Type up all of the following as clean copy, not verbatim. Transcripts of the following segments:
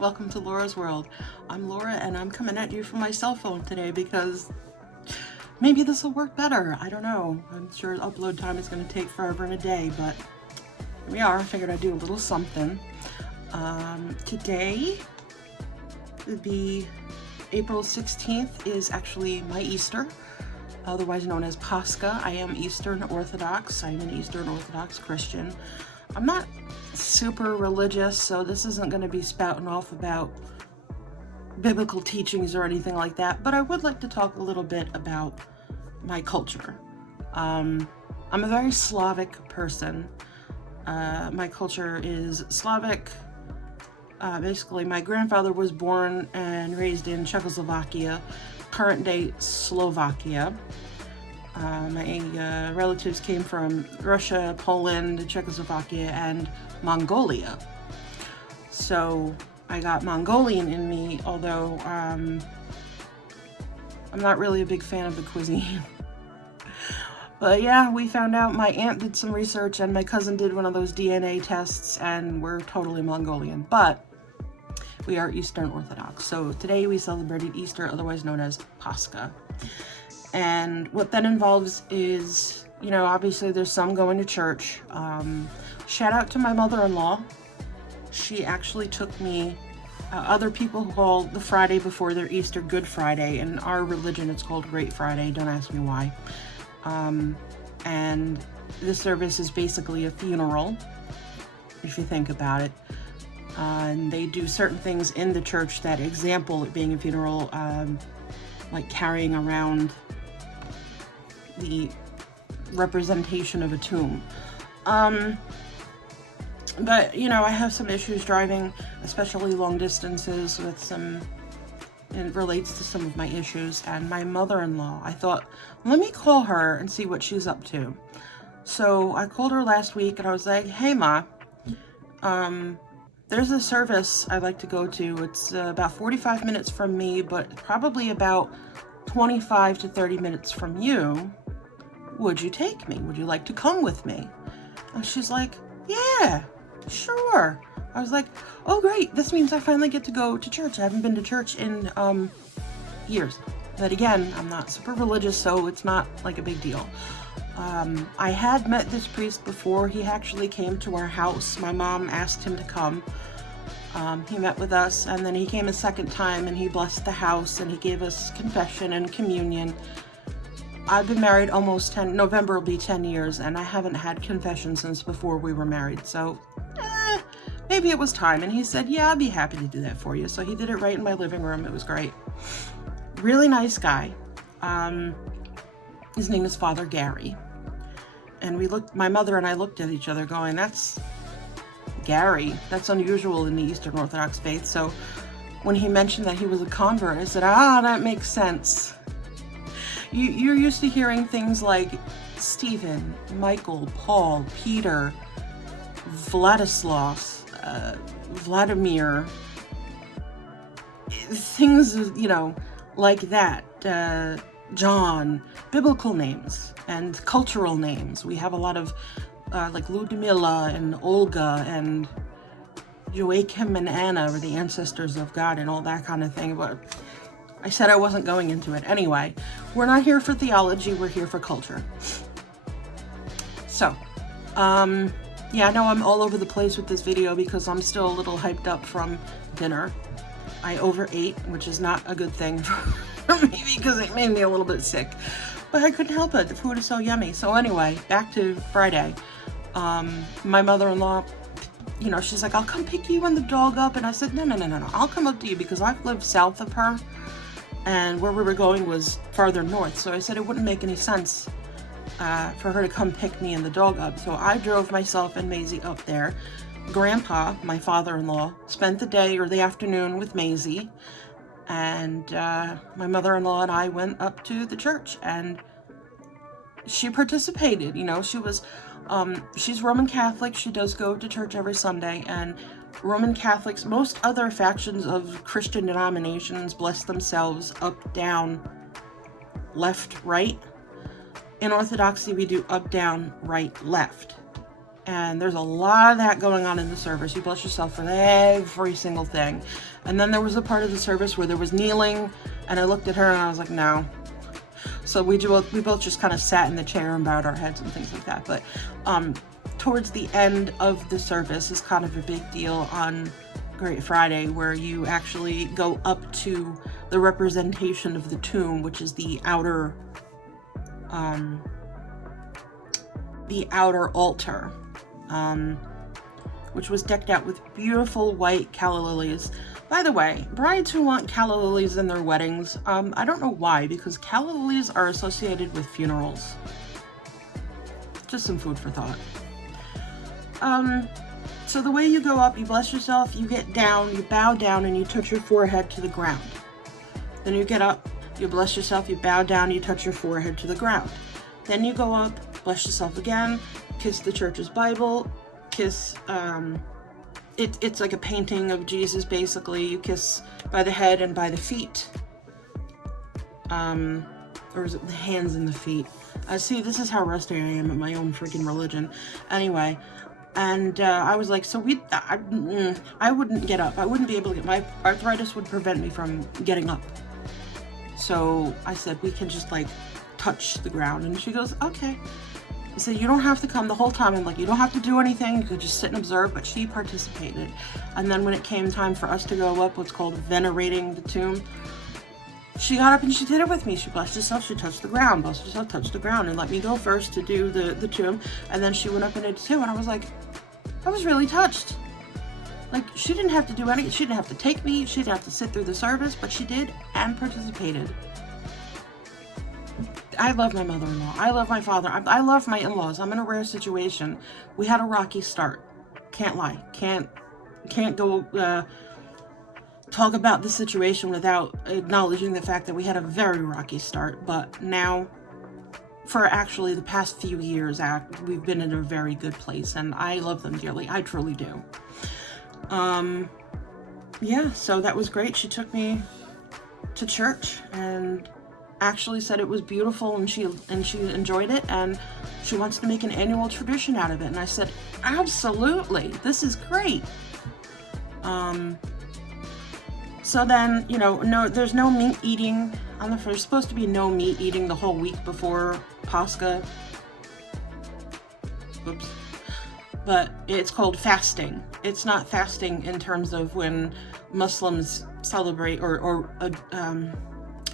Welcome to Laura's World. I'm Laura and I'm coming at you from my cell phone today because maybe this will work better. I don't know. I'm sure upload time is going to take forever and a day, but here we are. I figured I'd do a little something. Today, the April 16th is actually my Easter, otherwise known as Pascha. I am Eastern Orthodox. I'm an Eastern Orthodox Christian. I'm not super religious, so this isn't going to be spouting off about biblical teachings or anything like that, but I would like to talk a little bit about my culture. I'm a very Slavic person. My culture is Slavic. Basically, my grandfather was born and raised in Czechoslovakia, current day Slovakia. My relatives came from Russia, Poland, Czechoslovakia, and Mongolia. So I got Mongolian in me, although I'm not really a big fan of the cuisine. But yeah, we found out, my aunt did some research and my cousin did one of those DNA tests, and we're totally Mongolian. But we are Eastern Orthodox. So today we celebrated Easter, otherwise known as Pascha. And what that involves is, you know, obviously there's some going to church. Shout out to my mother-in-law. She actually took me, other people call the Friday before their Easter Good Friday. In our religion, it's called Great Friday. Don't ask me why. And this service is basically a funeral, if you think about it. And they do certain things in the church that example it being a funeral, like carrying around the representation of a tomb. But you know, I have some issues driving, especially long distances, with some, it relates to some of my issues. And my mother-in-law, I thought, let me call her and see what she's up to. So I called her last week and I was like, hey Ma, there's a service I'd like to go to. It's about 45 minutes from me, but probably about 25 to 30 minutes from you. Would you take me? Would you like to come with me? And she's like, yeah, sure. I was like, oh great, this means I finally get to go to church. I haven't been to church in years. But again, I'm not super religious, so it's not like a big deal. I had met this priest before. He actually came to our house. My mom asked him to come. He met with us, and then he came a second time and he blessed the house and he gave us confession and communion. I've been married almost November will be 10 years, and I haven't had confession since before we were married, so maybe it was time. And he said, yeah, I'll be happy to do that for you. So he did it right in my living room. It was great. Really nice guy. His name is Father Gary. And my mother and I looked at each other going, that's Gary. That's unusual in the Eastern Orthodox faith. So when he mentioned that he was a convert, I said, that makes sense. You're used to hearing things like Stephen, Michael, Paul, Peter, Vladislaus, Vladimir, things, you know, like that. John, biblical names and cultural names. We have a lot of like Ludmilla and Olga and Joachim and Anna were the ancestors of God and all that kind of thing. But I said I wasn't going into it. Anyway, we're not here for theology, we're here for culture. So, yeah, I know I'm all over the place with this video because I'm still a little hyped up from dinner. I overate, which is not a good thing for me because it made me a little bit sick. But I couldn't help it. The food is so yummy. So anyway, back to Friday. My mother-in-law, you know, she's like, I'll come pick you and the dog up. And I said, no. I'll come up to you because I've lived south of her. And where we were going was farther north. So I said it wouldn't make any sense for her to come pick me and the dog up. So I drove myself and Maisie up there. Grandpa, my father-in-law, spent the day or the afternoon with Maisie. And my mother-in-law and I went up to the church. And she participated. You know, she's Roman Catholic. She does go to church every Sunday. And Roman Catholics, most other factions of Christian denominations, bless themselves up, down, left, right. In Orthodoxy, we do up, down, right, left. And there's a lot of that going on in the service. You bless yourself for every single thing. And then there was a part of the service where there was kneeling, and I looked at her and I was like, no. So we both just kind of sat in the chair and bowed our heads and things like that. But towards the end of the service is kind of a big deal on Great Friday, where you actually go up to the representation of the tomb, which is the outer altar, which was decked out with beautiful white calla lilies. By the way, brides who want calla lilies in their weddings, I don't know why, because calla lilies are associated with funerals. Just some food for thought. So the way you go up, you bless yourself, you get down, you bow down, and you touch your forehead to the ground. Then you get up, you bless yourself, you bow down, you touch your forehead to the ground. Then you go up, bless yourself again, kiss the church's Bible, kiss, it's like a painting of Jesus, basically. You kiss by the head and by the feet. Or is it the hands and the feet? See, this is how rusty I am at my own freaking religion. Anyway, and I was like, so I wouldn't get up. I wouldn't be able to my arthritis would prevent me from getting up. So I said, we can just like touch the ground. And she goes, okay. I said, you don't have to come the whole time. I'm like, you don't have to do anything. You could just sit and observe. But she participated. And then when it came time for us to go up, what's called venerating the tomb, she got up and she did it with me. She blessed herself, she touched the ground, blessed herself, touched the ground, and let me go first to do the tomb. And then she went up and did it too. And I was like, I was really touched. Like, she didn't have to do anything. She didn't have to take me. She didn't have to sit through the service, but she did and participated. I love my mother-in-law. I love my father. I love my in-laws. I'm in a rare situation. We had a rocky start. Can't lie. Can't go talk about the situation without acknowledging the fact that we had a very rocky start. But now, for actually the past few years, we've been in a very good place, and I love them dearly. I truly do. Yeah, so that was great. She took me to church and actually said it was beautiful, and she enjoyed it, and she wants to make an annual tradition out of it. And I said, absolutely, this is great. So then, there's no meat eating on the first. There's supposed to be no meat eating the whole week before Pascha. Oops. But it's called fasting. It's not fasting in terms of when Muslims celebrate or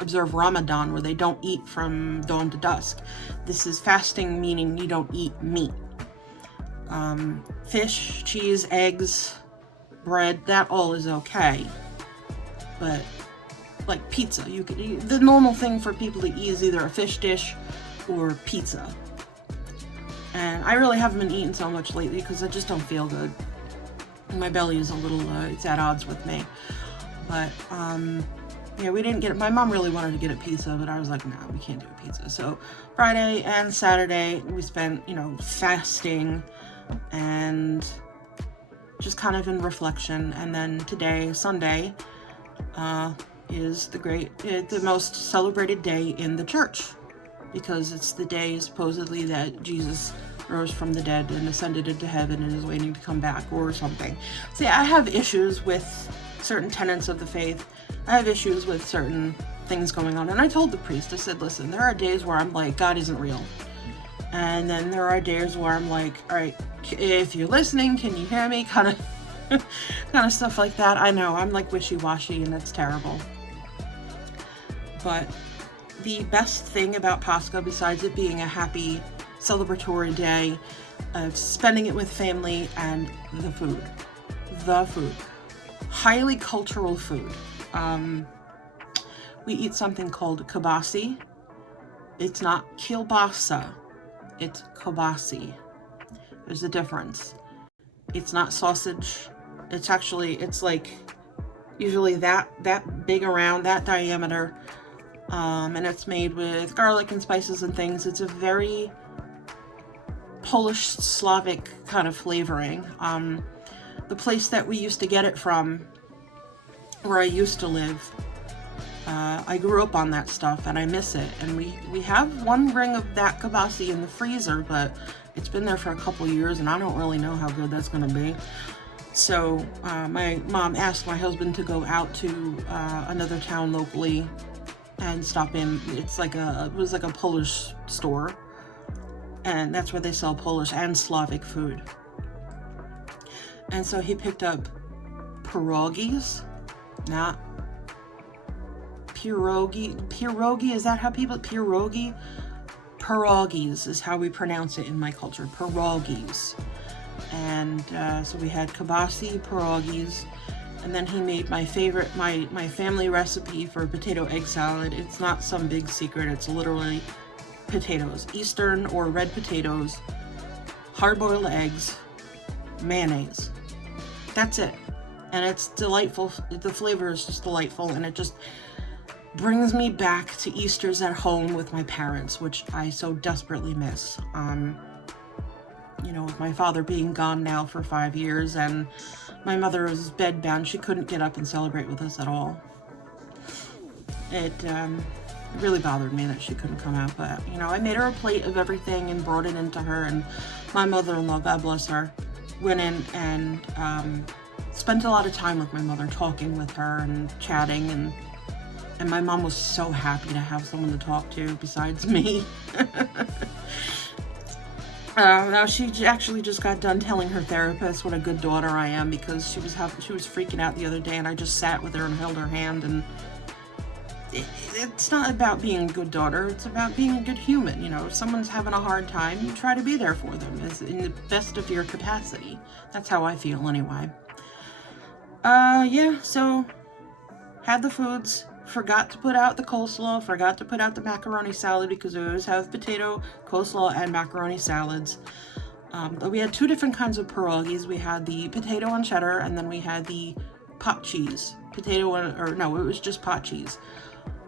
observe Ramadan, where they don't eat from dawn to dusk. This is fasting, meaning you don't eat meat. Fish, cheese, eggs, bread, that all is okay. But like pizza, the normal thing for people to eat is either a fish dish or pizza. And I really haven't been eating so much lately because I just don't feel good. My belly is a little, it's at odds with me. But, yeah, we didn't get it. My mom really wanted to get a pizza, but I was like, no, we can't do a pizza. So Friday and Saturday, we spent, fasting and just kind of in reflection. And then today, Sunday, is the most celebrated day in the church, because it's the day supposedly that Jesus rose from the dead and ascended into heaven and is waiting to come back or something. See, I have issues with certain tenets of the faith. I have issues with certain things going on. And I told the priest, I said, listen, there are days where I'm like, God isn't real. And then there are days where I'm like, all right, if you're listening, can you hear me? Kind of stuff like that. I know, I'm like wishy-washy, and that's terrible. But the best thing about Pascha, besides it being a happy celebratory day, spending it with family, and the food. Highly cultural food. We eat something called kibasi. It's not kielbasa, it's kibasi. There's a difference. It's not sausage. It's like usually that big around, that diameter. And it's made with garlic and spices and things. It's a very Polish Slavic kind of flavoring. The place that we used to get it from, where I used to live, I grew up on that stuff and I miss it. And we have one ring of that kibasi in the freezer, but it's been there for a couple years and I don't really know how good that's gonna be. So my mom asked my husband to go out to another town locally and stop in. It was like a Polish store, and that's where they sell Polish and Slavic food. And so he picked up pierogies, not pierogi, is that how people, pierogi? Pierogies is how we pronounce it in my culture, pierogies. And so we had kibasi, pierogies, and then he made my favorite, my family recipe for potato egg salad. It's not some big secret, it's literally potatoes, Eastern or red potatoes, hard-boiled eggs, mayonnaise. That's it. And it's delightful. The flavor is just delightful, and it just brings me back to Easter's at home with my parents, which I so desperately miss. You know, with my father being gone now for 5 years and my mother is bedbound, she couldn't get up and celebrate with us at all. It really bothered me that she couldn't come out, but you know, I made her a plate of everything and brought it into her, and my mother-in-law, God bless her, went in and spent a lot of time with my mother, talking with her and chatting, and my mom was so happy to have someone to talk to besides me. Now she actually just got done telling her therapist what a good daughter I am, because she was freaking out the other day, and I just sat with her and held her hand. And it's not about being a good daughter, it's about being a good human. You know, if someone's having a hard time, you try to be there for them as in the best of your capacity. That's how I feel anyway. Yeah, so had the foods. Forgot to put out the coleslaw, forgot to put out the macaroni salad, because we always have potato, coleslaw, and macaroni salads. We had two different kinds of pierogies. We had the potato and cheddar, and then we had the pot cheese. It was just pot cheese.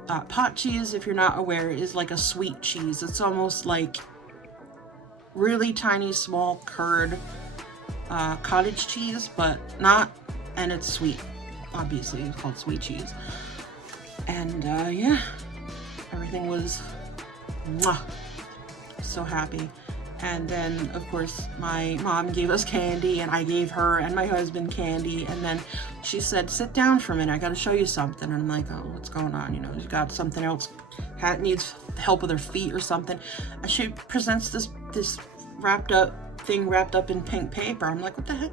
Pot cheese, if you're not aware, is like a sweet cheese. It's almost like really tiny, small curd cottage cheese, but not, and it's sweet. Obviously, it's called sweet cheese. And yeah, everything was mwah, so happy. And then, of course, my mom gave us candy, and I gave her and my husband candy. And then she said, sit down for a minute, I gotta show you something. And I'm like, oh, what's going on? You know, you got something else, Hat needs help with her feet or something. And she presents this wrapped up in pink paper. I'm like, what the heck?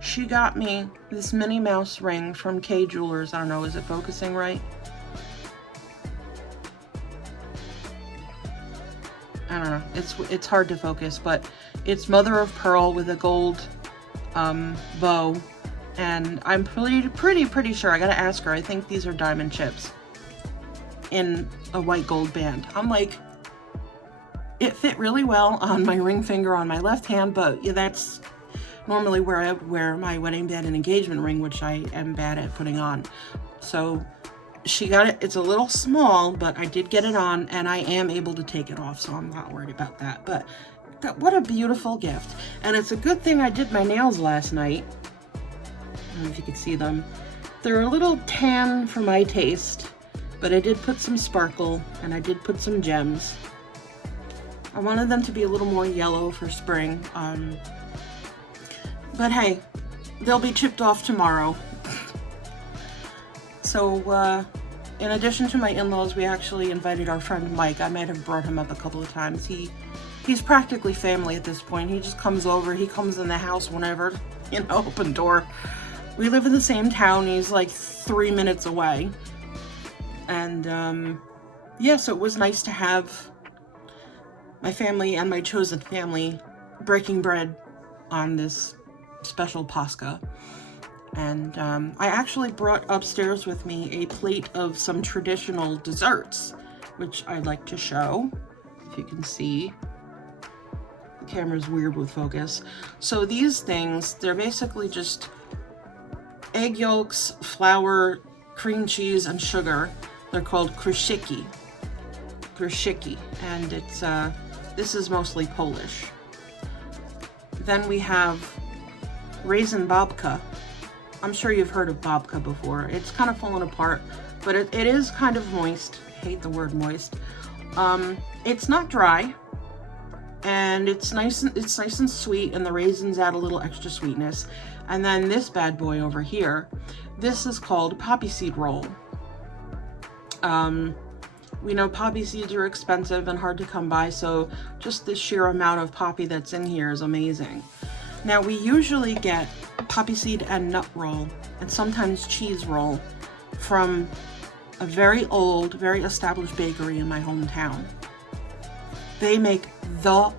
She got me this Minnie Mouse ring from K Jewelers. I don't know, is it focusing right? I don't know, it's hard to focus, but it's mother of pearl with a gold bow, and I'm pretty sure, I gotta ask her, I think these are diamond chips in a white gold band. I'm like, it fit really well on my ring finger on my left hand, but yeah, that's normally where I would wear my wedding band and engagement ring, which I am bad at putting on. So she got it. It's a little small, but I did get it on, and I am able to take it off, so I'm not worried about that. But what a beautiful gift. And it's a good thing I did my nails last night. I don't know if you can see them. They're a little tan for my taste, but I did put some sparkle, and I did put some gems. I wanted them to be a little more yellow for spring. But hey, they'll be chipped off tomorrow. So, in addition to my in-laws, we actually invited our friend Mike. I might have brought him up a couple of times. He's practically family at this point. He just comes over. He comes in the house whenever, you know, open door. We live in the same town. He's like 3 minutes away. And, yeah, so it was nice to have my family and my chosen family breaking bread on this special Pascha. And I actually brought upstairs with me a plate of some traditional desserts, which I'd like to show, if you can see. The camera's weird with focus. So these things, they're basically just egg yolks, flour, cream cheese, and sugar. They're called krusziki. And it's this is mostly Polish. Then we have raisin babka. I'm sure you've heard of babka before. It's kind of fallen apart, but it is kind of moist. I hate the word moist. It's not dry, and it's nice and sweet, and the raisins add a little extra sweetness. And then this bad boy over here, this is called poppy seed roll. We know poppy seeds are expensive and hard to come by, so just the sheer amount of poppy that's in here is amazing. Now, we usually get poppy seed and nut roll, and sometimes cheese roll, from a very old, very established bakery in my hometown. They make the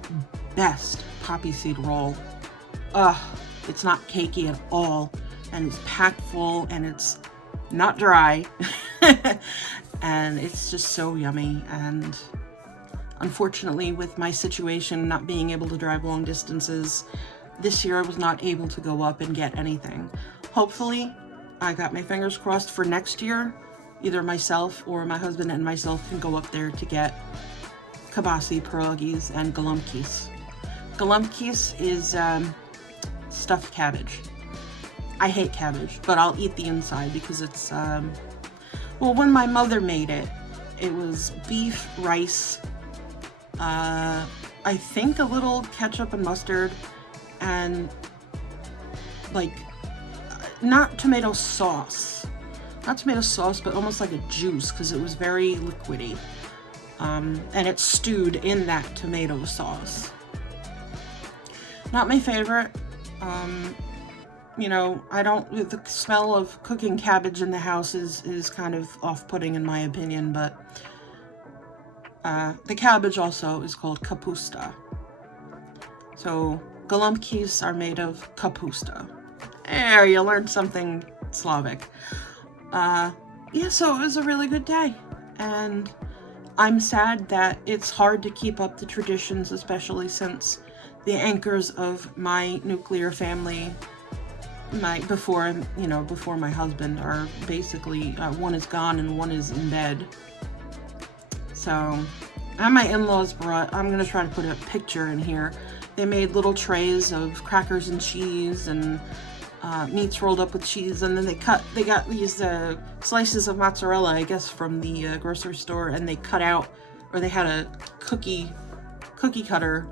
best poppy seed roll. It's not cakey at all, and it's packed full, and it's not dry. And it's just so yummy. And unfortunately, with my situation not being able to drive long distances, this year I was not able to go up and get anything. Hopefully, I got my fingers crossed for next year. Either myself or my husband and myself can go up there to get kibasi, pierogies, and galumpkies. Galumpkies is stuffed cabbage. I hate cabbage, but I'll eat the inside because it's, well, when my mother made it, it was beef, rice, I think a little ketchup and mustard, and like, not tomato sauce, but almost like a juice, because it was very liquidy, and it's stewed in that tomato sauce. Not my favorite. You know, the smell of cooking cabbage in the house is kind of off-putting in my opinion, but the cabbage also is called kapusta. So galumpkies are made of kapusta. There, you learned something Slavic. Yeah, so it was a really good day, and I'm sad that it's hard to keep up the traditions, especially since the anchors of my nuclear family, before my husband, are basically, one is gone and one is in bed. So, and my in-laws I'm gonna try to put a picture in here. They made little trays of crackers and cheese and meats rolled up with cheese, and then they got these slices of mozzarella, I guess, from the grocery store, and they cut out, or they had a cookie cutter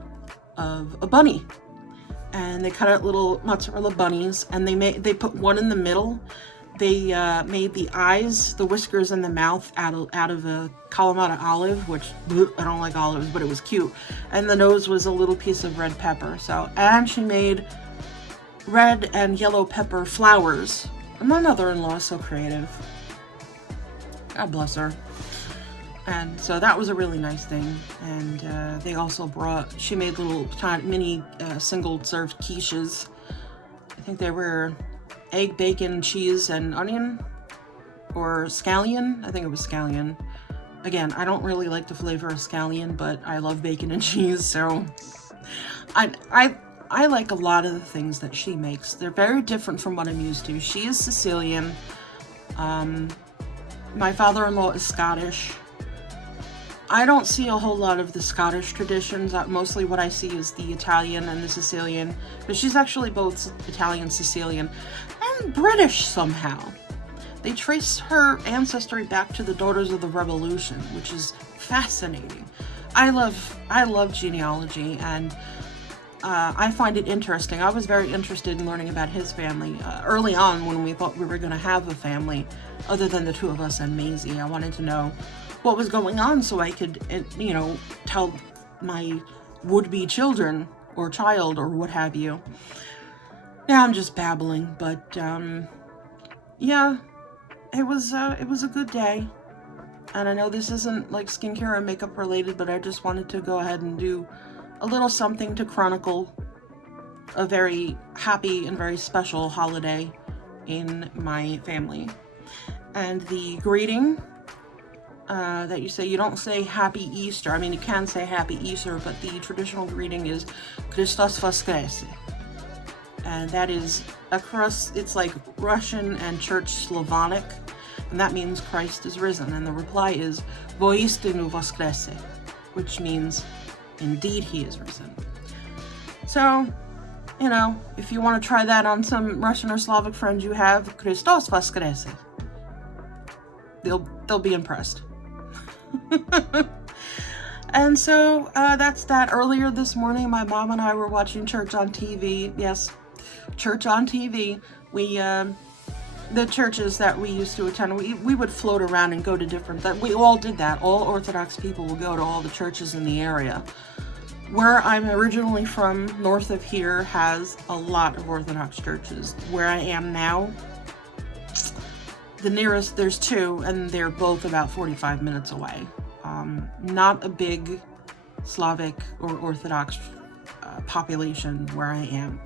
of a bunny, and they cut out little mozzarella bunnies, and they put one in the middle. They made the eyes, the whiskers, and the mouth out of a Kalamata olive, which I don't like olives, but it was cute. And the nose was a little piece of red pepper. So, and she made red and yellow pepper flowers. And my mother-in-law is so creative. God bless her. And so that was a really nice thing. And they also she made little mini single-served quiches. I think they were egg, bacon, cheese, and onion, or scallion. I think it was scallion. Again, I don't really like the flavor of scallion, but I love bacon and cheese, so I like a lot of the things that she makes. They're very different from what I'm used to. She is Sicilian. My father-in-law is Scottish. I don't see a whole lot of the Scottish traditions. Mostly what I see is the Italian and the Sicilian, but she's actually both Italian, Sicilian, and British somehow. They trace her ancestry back to the Daughters of the Revolution, which is fascinating. I love genealogy, and I find it interesting. I was very interested in learning about his family early on when we thought we were going to have a family other than the two of us and Maisie. I wanted to know what was going on so I could, tell my would-be children or child or what have you. Now I'm just babbling, but yeah, it was a good day. And I know this isn't like skincare or makeup related, but I just wanted to go ahead and do a little something to chronicle a very happy and very special holiday in my family. And the greeting that you don't say Happy Easter. I mean, you can say Happy Easter, but the traditional greeting is Christos Voskres. And that is it's like Russian and Church Slavonic, and that means Christ is risen. And the reply is Voistinu Voskrese, which means indeed he is risen. So you know, if you want to try that on some Russian or Slavic friends you have, Christos Voskreses. They'll be impressed. And so that's that. Earlier this morning, my mom and I were watching church on TV. Yes, church on TV. We the churches that we used to attend, we would float around and go to different, we all did that. All Orthodox people would go to all the churches in the area. Where I'm originally from, north of here, has a lot of Orthodox churches. Where I am now, the nearest, there's two, and they're both about 45 minutes away. Not a big Slavic or Orthodox population where I am.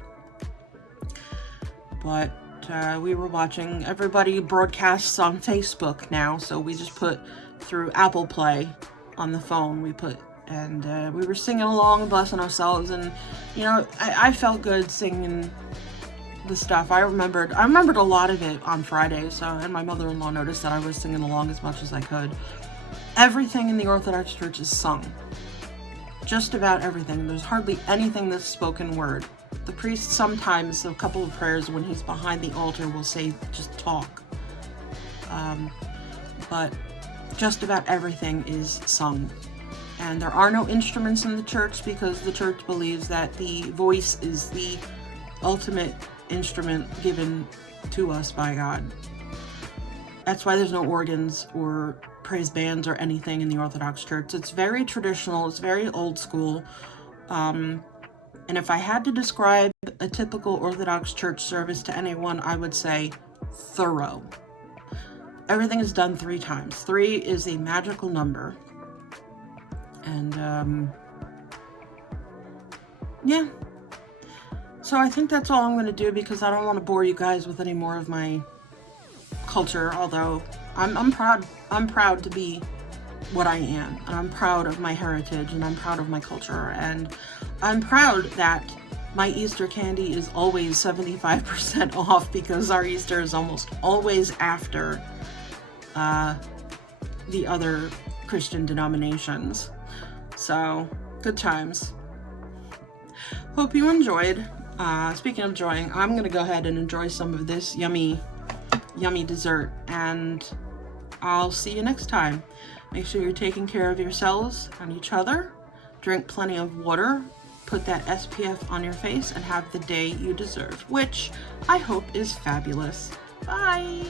But we were watching, everybody broadcasts on Facebook now, so we just put through Apple Play on the phone, and we were singing along and blessing ourselves, and you know, I felt good singing the stuff. I remembered a lot of it on Friday, so, and my mother-in-law noticed that I was singing along as much as I could. Everything in the Orthodox Church is sung. Just about everything. There's hardly anything that's spoken word. The priest sometimes, a couple of prayers when he's behind the altar, will say, just talk. But just about everything is sung. And there are no instruments in the church because the church believes that the voice is the ultimate instrument given to us by God. That's why there's no organs or praise bands or anything in the Orthodox Church. It's very traditional, it's very old school. And if I had to describe a typical Orthodox church service to anyone, I would say thorough. Everything is done 3 times. 3 is a magical number. And, yeah. So I think that's all I'm going to do because I don't want to bore you guys with any more of my culture, although I'm proud to be what I am, and I'm proud of my heritage, and I'm proud of my culture, and I'm proud that my Easter candy is always 75% off because our Easter is almost always after the other Christian denominations. So, good times. Hope you enjoyed. Speaking of enjoying, I'm going to go ahead and enjoy some of this yummy dessert, and I'll see you next time. Make sure you're taking care of yourselves and each other. Drink plenty of water. Put that SPF on your face and have the day you deserve, which I hope is fabulous. Bye!